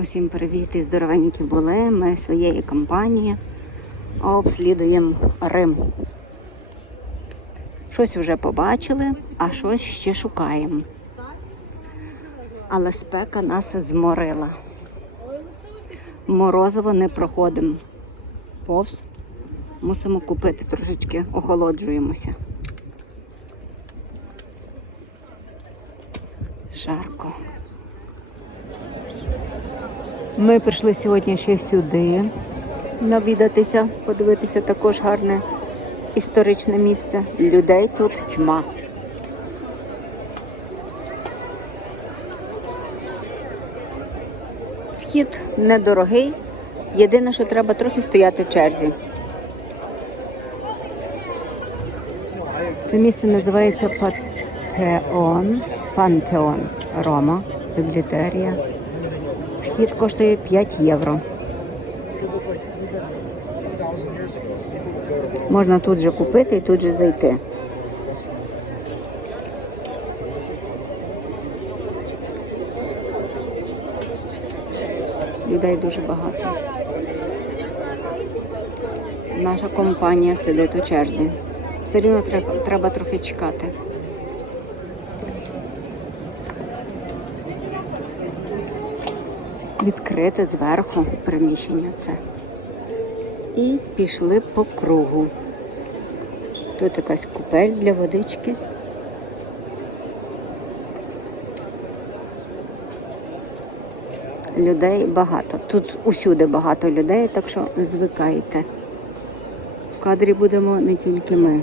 Усім привіт і здоровенькі були. Ми своєї компанії обслідуємо Рим. Щось вже побачили, а щось ще шукаємо. Але спека нас зморила. Морозиво не проходимо. Повз. Мусимо купити трошечки, охолоджуємося. Жарко. Ми прийшли сьогодні ще сюди навідатися, подивитися також гарне історичне місце. Людей тут тьма. Вхід недорогий. Єдине, що треба трохи стояти в черзі. Це місце називається Пантеон. Пантеон Рома, біблітерія. Вхід коштує 5 євро. Можна тут же купити і тут же зайти. Людей дуже багато. Наша компанія сидить у черзі. Все рівно треба, треба трохи чекати. Відкрите зверху приміщення це. І пішли по кругу. Тут якась купель для водички. Людей багато. Тут усюди багато людей, так що звикайте. В кадрі будемо не тільки ми.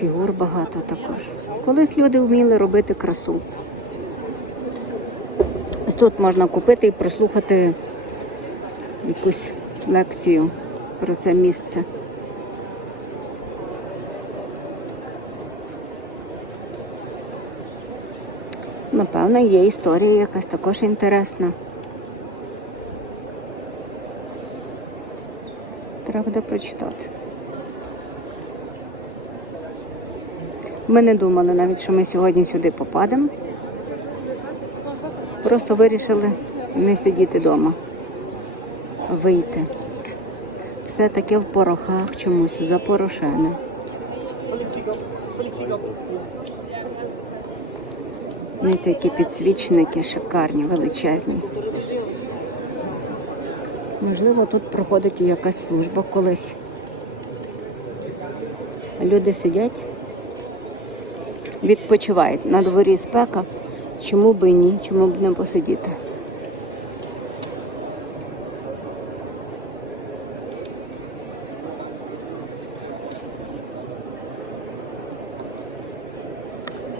Фігур багато також. Колись люди вміли робити красу. Ось Тут можна купити і прослухати якусь лекцію про це місце. Напевно, є історія якась також інтересна. Треба прочитати. Ми не думали навіть, що ми сьогодні сюди попадемо. Просто вирішили не сидіти вдома, вийти. Все таке в порохах чомусь запорошене. Дивіться, які підсвічники шикарні, величезні. Можливо, тут проходить якась служба колись. Люди сидять, відпочивають. На дворі спека. Чому б і ні? Чому б не посидіти?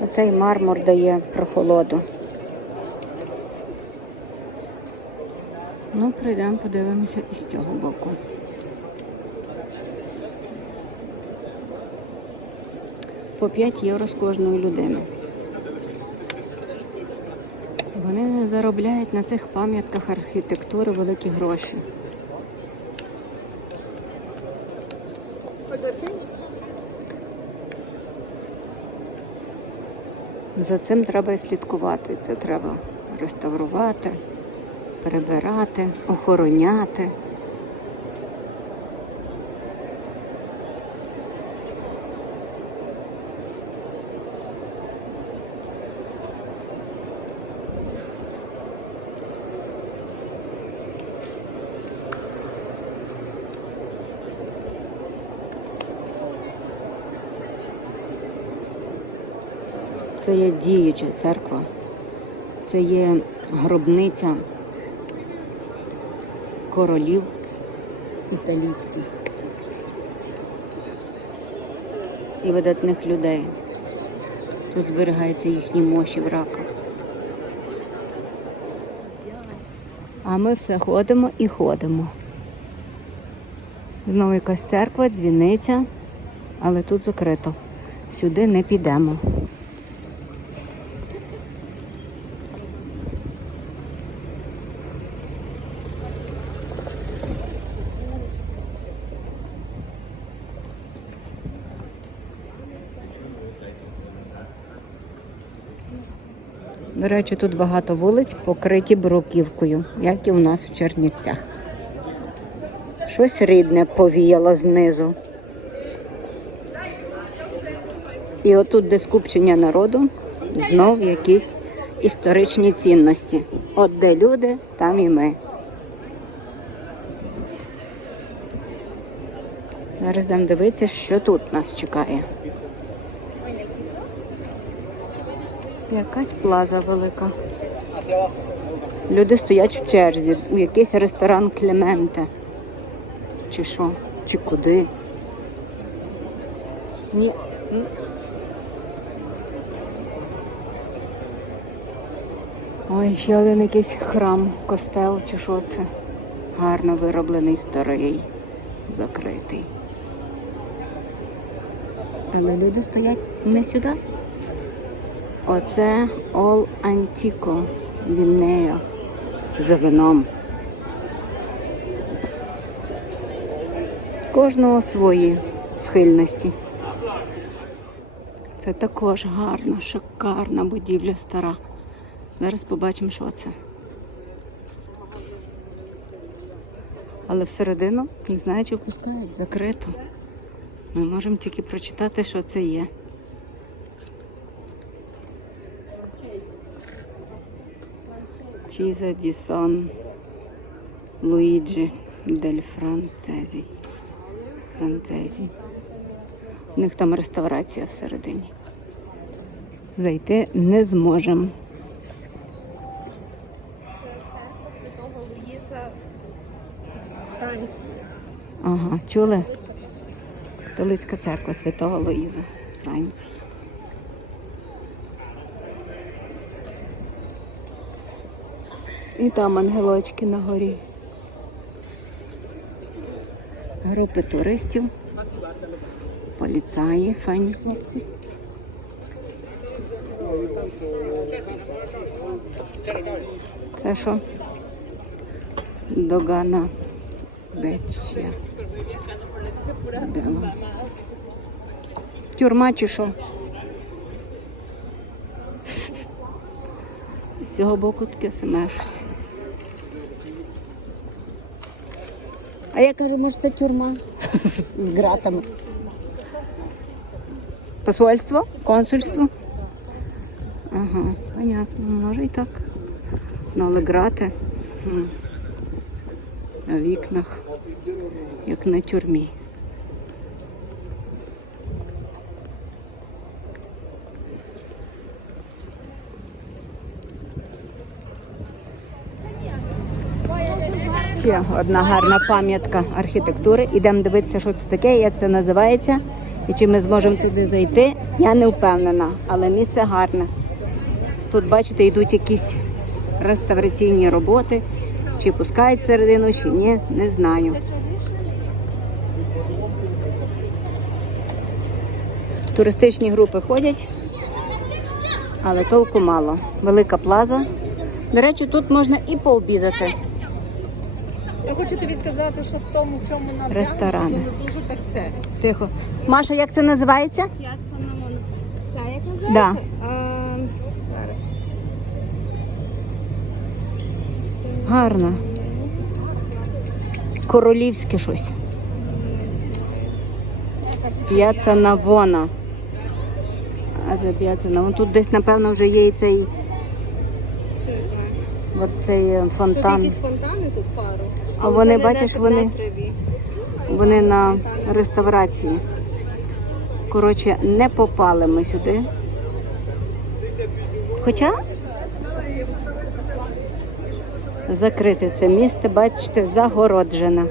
Оцей мармур дає прохолоду. Ну, прийдемо, подивимося із цього боку. По 5 євро з кожної людини. Вони заробляють на цих пам'ятках архітектури великі гроші. За цим треба і слідкувати. Це треба реставрувати, прибирати, охороняти. Це є діюча церква, це є гробниця королів італійських і видатних людей. Тут зберігаються їхні мощі в раках. А ми все ходимо і ходимо. Знову якась церква, дзвіниця, але тут закрито. Сюди не підемо. До речі, тут багато вулиць покриті бруківкою, як і у нас в Чернівцях. Щось рідне повіяло знизу. І отут, де скупчення народу, знов якісь історичні цінності. От де люди, там і ми. Зараз дам дивитися, що тут нас чекає. Якась плаза велика. Люди стоять в черзі у якийсь ресторан Клементе. Чи що? Чи куди? Ні. Ой, ще один якийсь храм, костел чи що це. Гарно вироблений старий, закритий. Але люди стоять не сюди. Оце All Antico Віннея за вином. Кожного свої схильності. Це також гарна, шикарна будівля стара. Зараз побачимо, що це. Але всередину не знаю, чи пускають закрито. Ми можемо тільки прочитати, що це є. Чіза ді Сан Луїджі дель Францезі. Францезі. У них там реставрація всередині. Зайти не зможемо. Це церква Святого Луїса з Франції. Ага, чули? Католицька церква Святого Луїза Франції. І там ангелочки на горі. Групи туристів, поліцаї, файні хлопці. Це що? Догана Вечя. Тюрма чи що? З цього боку таке саме щось. А я кажу, може це тюрма з ґратами. Посольство? Консульство? Ага, понятно. Може і так. Ну, але грати на вікнах, як на тюрмі. Ще одна гарна пам'ятка архітектури. Ідемо дивитися, що це таке, як це називається. І чи ми зможемо туди зайти, я не впевнена, але місце гарне. Тут, бачите, йдуть якісь реставраційні роботи. Чи пускають всередину, чи ні, не знаю. Туристичні групи ходять, але толку мало. Велика плаза. До речі, тут можна і пообідати. Я хочу тобі сказати, що в тому, в чому вона Ресторани. не дуже так це. Тихо. Маша, як це називається? П'яца на моно. Ця як Да. називається? А, зараз. Гарно. Королівське щось. П'яца Навона. А це п'яца Навона. Тут десь, напевно, вже є і цей, я знаю. от цей е, Тут фонтан. якісь фонтани тут пару. А вони, бачиш, вони- Вони на реставрації. Коротше, не попали ми сюди. Хоча закрите це місце, бачите, загороджене.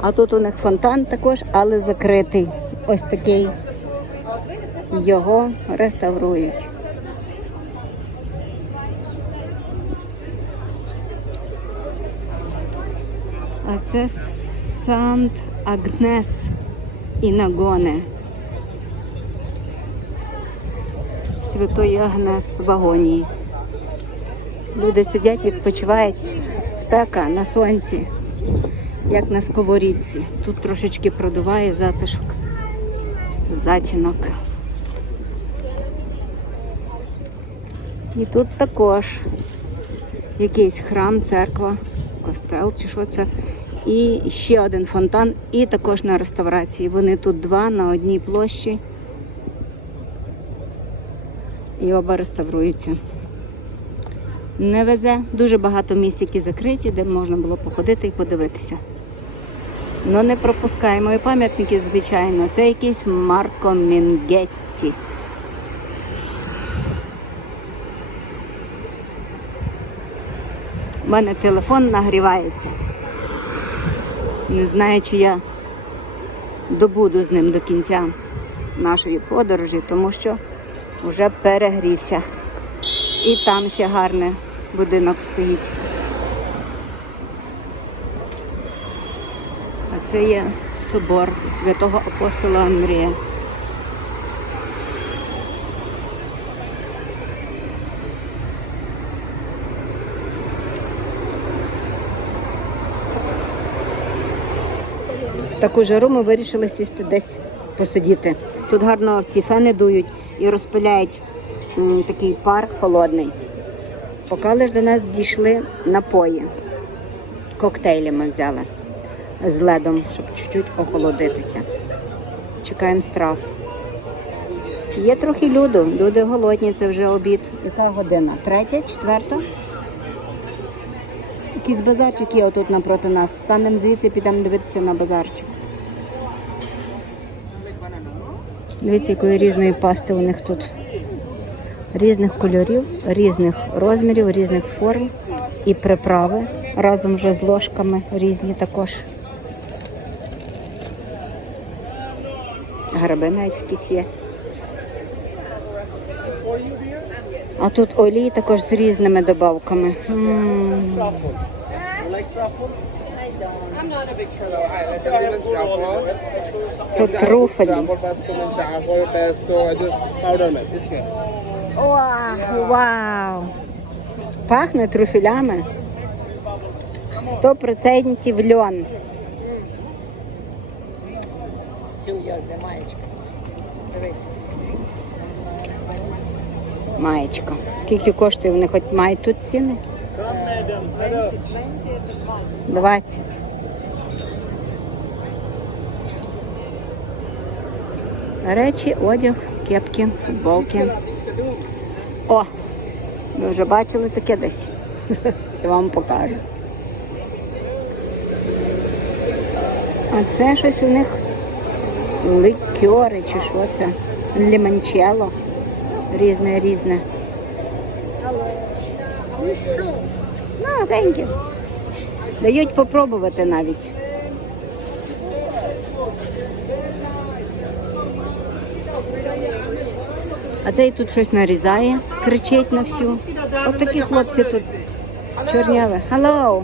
А тут у них фонтан також, але закритий. Ось такий. Його реставрують. А це Сант Агнес Інагоне. Святої Агнес в агонії. Люди сидять, відпочивають. Спека на сонці, як на сковорідці. Тут трошечки продуває затишок, затінок. І тут також якийсь храм, церква, костел чи що це. І ще один фонтан, і також на реставрації. Вони тут два на одній площі. І оба реставруються. Не везе дуже багато місць, які закриті, де можна було походити і подивитися. Ну не пропускаємо і пам'ятники, звичайно. Це якийсь Марко Мінгетті. У мене телефон нагрівається. Не знаю, чи я добуду з ним до кінця нашої подорожі, тому що вже перегрівся. І там ще гарний будинок стоїть. А це є собор святого апостола Андрія. Таку жару ми вирішили сісти десь посидіти. Тут гарно ці фени дують і розпиляють такий пар холодний. Поки лиш до нас дійшли напої. Коктейлі ми взяли з ледом, щоб чуть-чуть охолодитися. Чекаємо страв. Є трохи люду, люди голодні, це вже обід. Яка година? Третя, четверта? Якийсь базарчик є отут напроти нас. Станемо звідси, підемо дивитися на базарчик. Дивіться, якої різної пасти у них тут. Різних кольорів, різних розмірів, різних форм і приправи разом вже з ложками різні також. Гриби навіть якісь є. А тут олії також з різними добавками. М. Це труфелі. Powder milk. This here. Вау! Вау! Пахне труфелями. Сто процентів льон. Маєчка. Скільки коштує? Вони хоч мають тут ціни? 20. Речі, одяг, кепки, футболки. О! Ви вже бачили таке десь. Я вам покажу. А це щось у них ликьори чи що це? Лімончело. Різне, різне. Ну, you. Дають попробувати навіть. А цей тут щось нарізає, кричить на всю. От такі хлопці тут чорняві. Hello.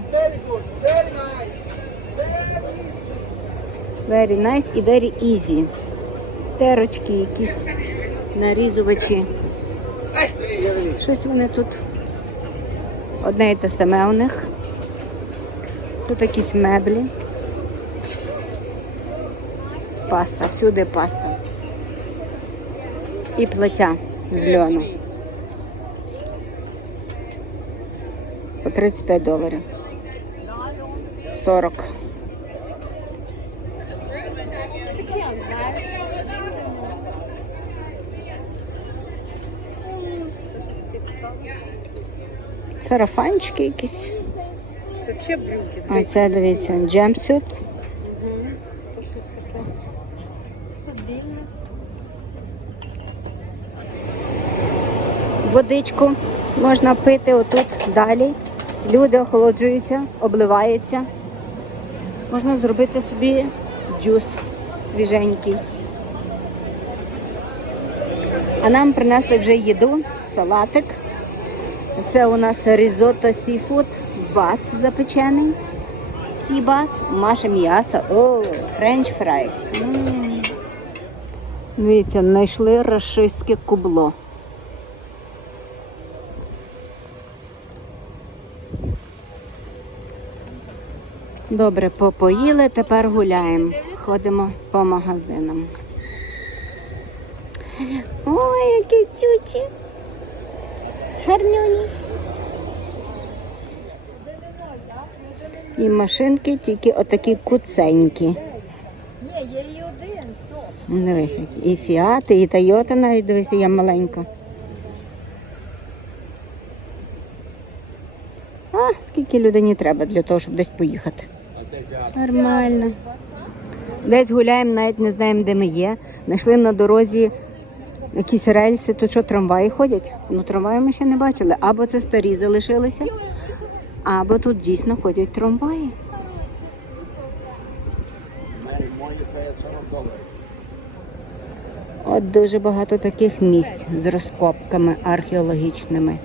Very nice і very easy. Терочки якісь, нарізувачі. Щось вони тут. Одне і те саме у них. Тут якісь меблі. Паста, всюди паста. І плаття з льону. По 35 доларів. 40. Сарафанчики якісь. Це взагалі брюки. А це дивіться, джемпсют. Це щось таке. Це більне. Водичку можна пити отут далі. Люди охолоджуються, обливаються. Можна зробити собі джус свіженький. А нам принесли вже їду, салатик. Це у нас різотто сіфуд, бас запечений. Сібас, маше м'ясо. О, френч фрайс. М. Дивіться, знайшли рашистське кубло. Добре, попоїли, тепер гуляємо. Ходимо по магазинам. Ой, які тюті. Гарнюні. І машинки тільки отакі куценькі. Ні, є і один. Дивись, і Фіат, і Тойота навіть дивися, я маленька. А, скільки людині треба для того, щоб десь поїхати. Нормально. Десь гуляємо, навіть не знаємо, де ми є. Знайшли на дорозі якісь рельси, тут що трамваї ходять? Ну, трамваї ми ще не бачили. Або це старі залишилися, або тут дійсно ходять трамваї. От дуже багато таких місць з розкопками археологічними.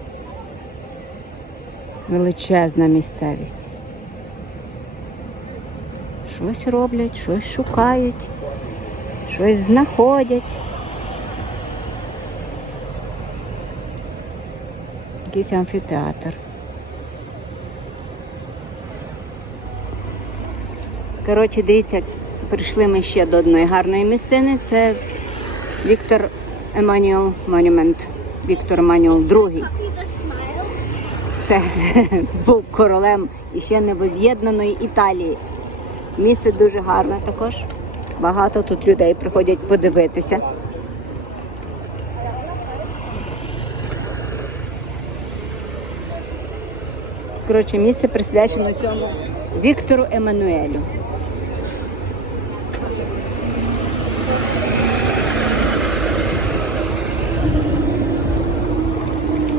Величезна місцевість. Щось роблять, щось шукають, щось знаходять. Якийсь амфітеатр. Коротше, дивіться, прийшли ми ще до одної гарної місцини. Це Віктор Еммануел Монумент. Віктор Еммануел II. Це був королем іще невоз'єднаної Італії. Місце дуже гарне також. Багато тут людей приходять подивитися. Коротше, місце присвячено цьому Віктору Еммануелю.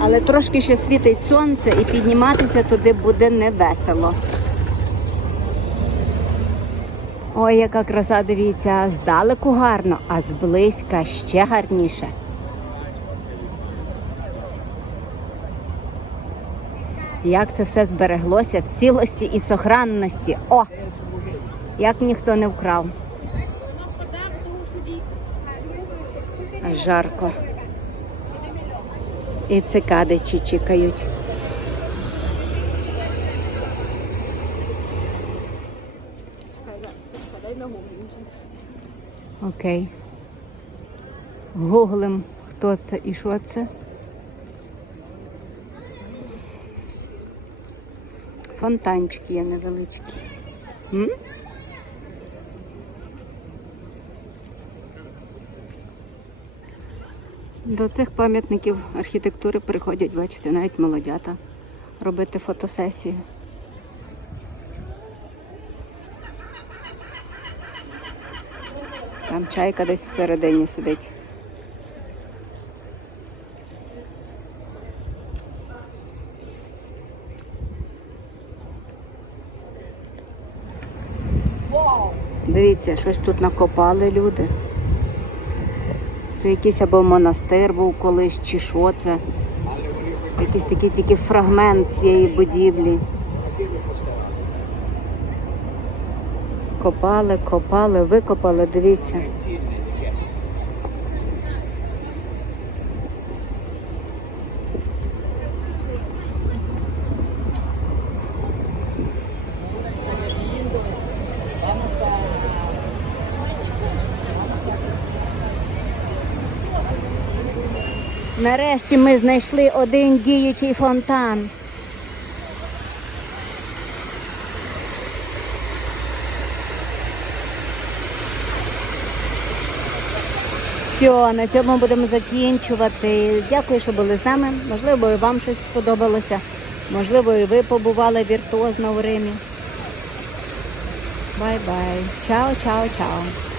Але трошки ще світить сонце і підніматися туди буде невесело. Ой, яка краса, дивіться, здалеку гарно, а зблизька ще гарніше. Як це все збереглося в цілості і сохранності. О! Як ніхто не вкрав. Жарко. І цикади чикають. Окей. Гуглим, хто це і що це. Фонтанчики є невеличкі. М? До цих пам'ятників архітектури приходять, бачите, навіть молодята робити фотосесії. Там чайка десь всередині сидить. Дивіться, щось тут накопали люди. Це якийсь або монастир був колись, чи що це. Якийсь такий тільки фрагмент цієї будівлі. Копали, копали, викопали, дивіться. Нарешті ми знайшли один діючий фонтан. Все, на цьому будемо закінчувати. Дякую, що були з нами. Можливо, і вам щось сподобалося. Можливо, і ви побували віртуозно в Римі. Бай-бай. Чао, чао, чао.